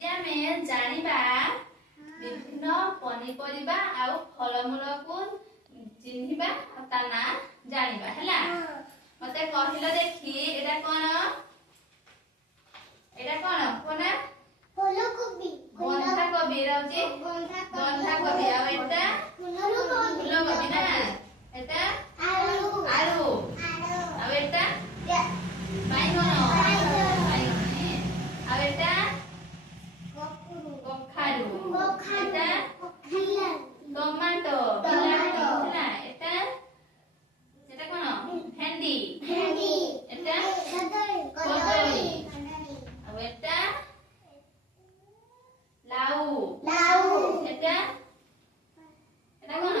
ଆମେ ଜାଣିବା ବିଭିନ୍ନ ପନିପରିବା ଆଉ ଫଳମୂଳକୁ ଚିହ୍ନିବା ଆଉ ତା ନାଁ ଜାଣିବା ହେଲା। ମତେ କହିଲ ଦେଖି ଏଟା କଣ? ଏଟା କଣ କୋନା? ଫୁଲକୋବି। ବନ୍ଧାକୋବି ରହୁଛି ବନ୍ଧାକୋବି ଆଉ ଏଟା ଫୁଲକୋବି ନା। ଏଟା ଆଳୁ। ଆଳୁ ଆଉ ଏଟା ବାଇଗଣ ଆଉ ଏଟା କଖାରୁ ଏଟା ଟମାଟୋ ହେଲା। ଏଟା ସେଟା କଣ? ଭେଣ୍ଡି ଏଟା କଦଳୀ ଆଉ ଏଟା ଲାଉ ଏଟା କଣ?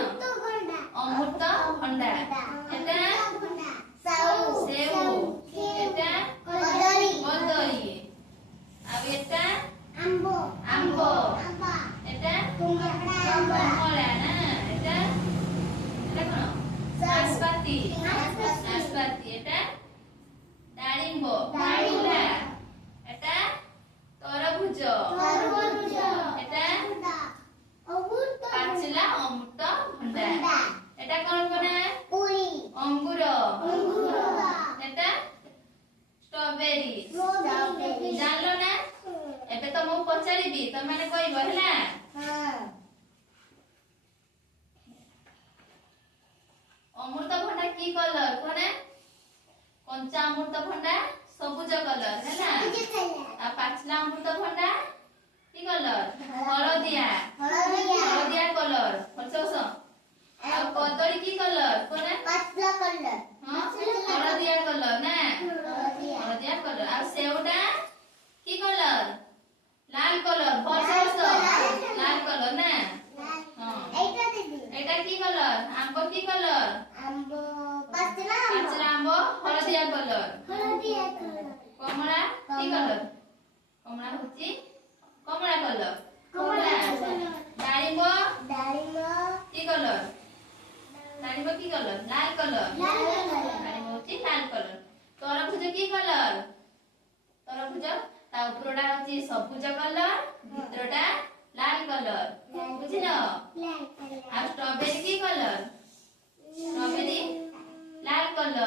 ଅମୃତଭଣ୍ଡା ଏଟା ସେଉ ଏଟା କଦଳୀ ଆଉ ଏଟା ଆମ୍ବ ଏଟା କମଳା ନା। ଏଟା କଣ? ନାସପାତି ଏଟା ଡାଳିମ୍ବ ହେଲା। ଏଟା ତରଭୁଜ ଏଟା ପାଚିଲା ଅମୃତଭଣ୍ଡା ଏଟା କଣ କନା? ଅଙ୍ଗୁର ଏଟା ଷ୍ଟ୍ରବେରୀ। ଜାଣିଲ ନା? ଏବେ ତ ମୁଁ ପଚାରିବି ତମେ କହିବ ହେଲା। ଅମୃତଭଣ୍ଡା କି କଲର କନା? କଞ୍ଚା ଅମୃତଭଣ୍ଡା ସବୁଜ କଲର ହେଲା। ଆଉ ପାଚିଲା ଅମୃତଭଣ୍ଡା କି କଲର? ହଳଦିଆ କଲର। ଆଉ କଦଳୀ କି କଲର କନା? ହଳଦିଆ କଲର ନା। ହଳଦିଆ କଲର। ଆଉ ସେଉଟା କି କଲର? ଲାଲ କଲର। ଲାଲ କଲର ନା। ଏଇଟା କି କଲର? ଆମ୍ବ କି କଲର? ପାଚିଲା ଆମ୍ବ ହଳଦିଆ କଲର। କମଳା କି କଲର? କମଳା ହଉଛି କମଳା କଲର। ଡାଳିମ୍ବ କି କଲର? ଡାଳିମ୍ବ କି କଲର? ଲାଲ କଲର। ଡାଳିମ୍ବ ହଉଛି ଲାଲ କଲର। ତରଭୁଜ କି କଲର? ତରଭୁଜ ତା ଉପରଟା ହଉଛି ସବୁଜ କଲର ଭିତରଟା ଲାଲ କଲର। ବୁଝିଲ? ଆଉ ଷ୍ଟ୍ରବେରୀ କି କଲର? ଷ୍ଟ୍ରବେରୀ ଲାଲ କଲର।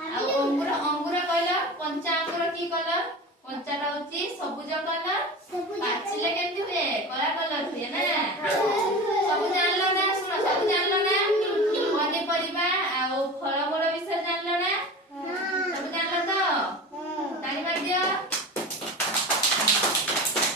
ଆଉ ଅଙ୍ଗୁର କହିଲ କଞ୍ଚା ଅଙ୍ଗୁର କି କଲର? କଞ୍ଚାଟା ହଉଛି ସବୁଜ କଲର। ପାଚିଲେ କେମିତି ହୁଏ? କଳା କଲର ହୁଏ ନା। ସବୁ ଜାଣିଲ ନା? ଶୁଣ ସବୁ ଜାଣିଲ ନା? ପନିପରିବା ଆଉ ଫଳମୂଳ ବିଷୟରେ ଜାଣିଲ ନା? ସବୁ ଜାଣିଲ ତ? ତାଳି ମାରି ଦିଅ।